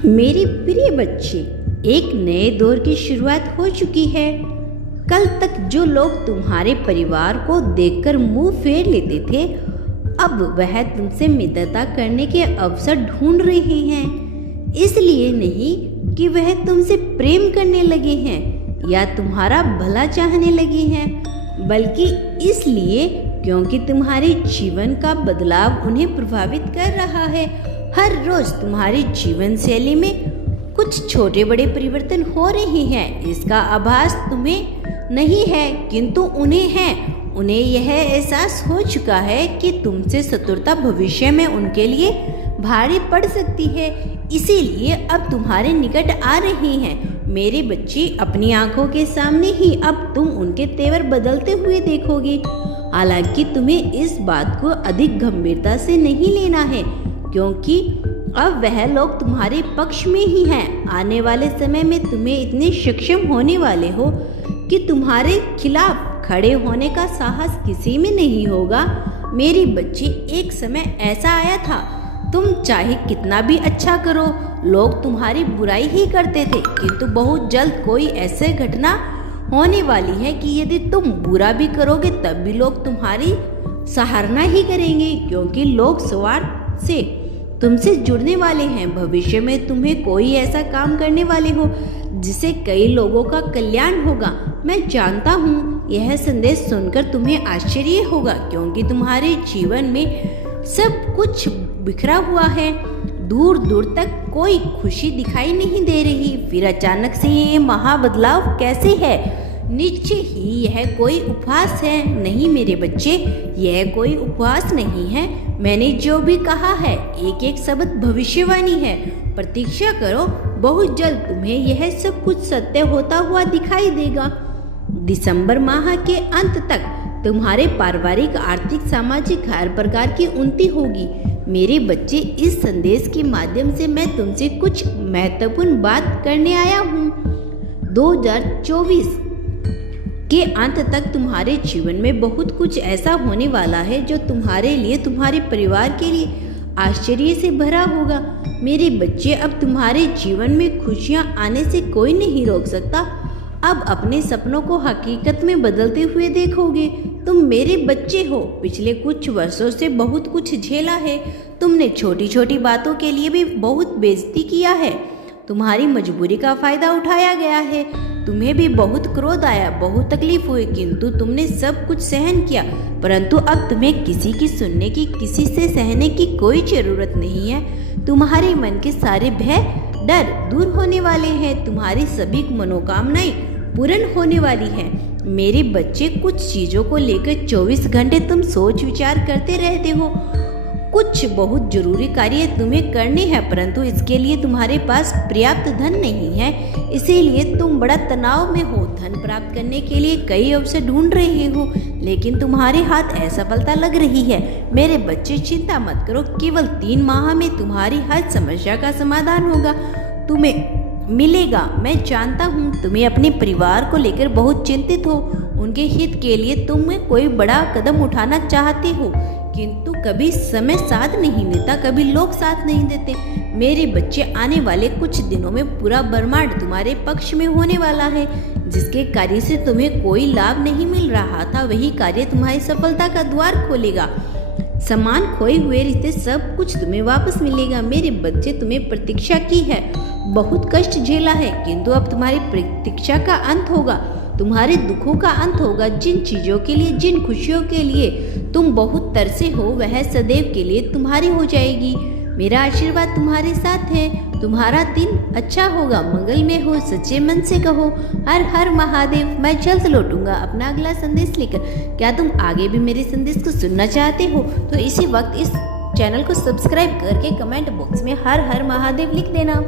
मेरे प्रिय बच्चे, एक नए दौर की शुरुआत हो चुकी है। कल तक जो लोग तुम्हारे परिवार को देखकर मुंह फेर लेते थे, अब वह तुमसे मित्रता करने के अवसर ढूंढ रहे हैं। इसलिए नहीं कि वह तुमसे प्रेम करने लगे हैं या तुम्हारा भला चाहने लगे हैं, बल्कि इसलिए क्योंकि तुम्हारे जीवन का बदलाव उन्हें प्रभावित कर रहा है। हर रोज तुम्हारी जीवन शैली में कुछ छोटे बड़े परिवर्तन हो रहे हैं। इसका आभास तुम्हें नहीं है, किंतु उन्हें है। उन्हें यह एहसास हो चुका है कि तुमसे शत्रुता भविष्य में उनके लिए भारी पड़ सकती है, इसीलिए अब तुम्हारे निकट आ रही हैं। मेरे बच्चे, अपनी आंखों के सामने ही अब तुम उनके तेवर बदलते हुए देखोगे। हालांकि तुम्हें इस बात को अधिक गंभीरता से नहीं लेना है, क्योंकि अब वह लोग तुम्हारे पक्ष में ही हैं। आने वाले समय में तुम्हें इतने सक्षम होने वाले हो कि तुम्हारे खिलाफ खड़े होने का साहस किसी में नहीं होगा। मेरे बच्चे, एक समय ऐसा आया था, तुम चाहे कितना भी अच्छा करो, लोग तुम्हारी बुराई ही करते थे, किंतु बहुत जल्द कोई ऐसी घटना होने वाली है कि यदि तुम बुरा भी करोगे तब भी लोग तुम्हारी सराहना ही करेंगे, क्योंकि लोग स्वार्थ से तुमसे जुड़ने वाले हैं। भविष्य में तुम्हें कोई ऐसा काम करने वाले हो जिससे कई लोगों का कल्याण होगा। मैं जानता हूँ यह संदेश सुनकर तुम्हें आश्चर्य होगा, क्योंकि तुम्हारे जीवन में सब कुछ बिखरा हुआ है। दूर दूर तक कोई खुशी दिखाई नहीं दे रही। फिर अचानक से ये महाबदलाव कैसे है? निश्चय ही यह कोई उपहास है। नहीं मेरे बच्चे, यह कोई उपहास नहीं है। मैंने जो भी कहा है, एक एक शब्द भविष्यवाणी है। प्रतीक्षा करो, बहुत जल्द तुम्हें यह सब कुछ सत्य होता हुआ दिखाई देगा। दिसंबर माह के अंत तक तुम्हारे पारिवारिक, आर्थिक, सामाजिक हर प्रकार की उन्नति होगी। मेरे बच्चे, इस संदेश के माध्यम से मैं तुमसे कुछ महत्वपूर्ण बात करने आया हूँ। 2024 के अंत तक तुम्हारे जीवन में बहुत कुछ ऐसा होने वाला है जो तुम्हारे लिए, तुम्हारे परिवार के लिए आश्चर्य से भरा होगा। मेरे बच्चे, अब तुम्हारे जीवन में खुशियाँ आने से कोई नहीं रोक सकता। अब अपने सपनों को हकीकत में बदलते हुए देखोगे। तुम मेरे बच्चे हो, पिछले कुछ वर्षों से बहुत कुछ झेला है। तुमने छोटी छोटी बातों के लिए भी बहुत बेइज्जती किया है। तुम्हारी मजबूरी का फायदा उठाया गया है। तुम्हें भी बहुत क्रोध आया, बहुत तकलीफ हुई, किंतु तुमने सब कुछ सहन किया। परंतु अब तुम्हें किसी की सुनने की, किसी से सहने की कोई जरूरत नहीं है। तुम्हारे मन के सारे भय, डर दूर होने वाले हैं। तुम्हारी सभी मनोकामनाएं पूर्ण होने वाली हैं। मेरे बच्चे, कुछ चीजों को लेकर 24 घंटे तुम सोच विचार करते रहते हो। कुछ बहुत जरूरी कार्य तुम्हें करने हैं, परंतु इसके लिए तुम्हारे पास पर्याप्त धन नहीं है, इसीलिए तुम बड़ा तनाव में हो। धन प्राप्त करने के लिए कई अवसर ढूंढ रहे हो, लेकिन तुम्हारे हाथ असफलता लग रही है। मेरे बच्चे, चिंता मत करो, केवल 3 माह में तुम्हारी हर समस्या का समाधान होगा, तुम्हें मिलेगा। मैं जानता हूँ तुम्हें अपने परिवार को लेकर बहुत चिंतित हो। उनके हित के लिए तुम कोई बड़ा कदम उठाना चाहते हो, किंतु कभी समय साथ नहीं देता, कभी लोग साथ नहीं देते। मेरे बच्चे, आने वाले कुछ दिनों में पूरा ब्रह्मांड तुम्हारे पक्ष में होने वाला है। जिसके कार्य से तुम्हें कोई लाभ नहीं मिल रहा था, वही कार्य तुम्हारी सफलता का द्वार खोलेगा। समान खोए हुए रिश्ते, सब कुछ तुम्हें वापस मिलेगा। मेरे बच्चे, तुम्हें प्रतीक्षा की है, बहुत कष्ट झेला है, किंतु अब तुम्हारी प्रतीक्षा का अंत होगा। तुम्हारे दुखों का अंत होगा। जिन चीजों के लिए, जिन खुशियों के लिए तुम बहुत तरसे हो, वह सदैव के लिए तुम्हारी हो जाएगी। मेरा आशीर्वाद तुम्हारे साथ है। तुम्हारा दिन अच्छा होगा, मंगल में हो, सच्चे मन से कहो हर हर महादेव। मैं जल्द लौटूंगा अपना अगला संदेश लेकर। क्या तुम आगे भी मेरे संदेश को सुनना चाहते हो? तो इसी वक्त इस चैनल को सब्सक्राइब करके कमेंट बॉक्स में हर हर महादेव लिख देना।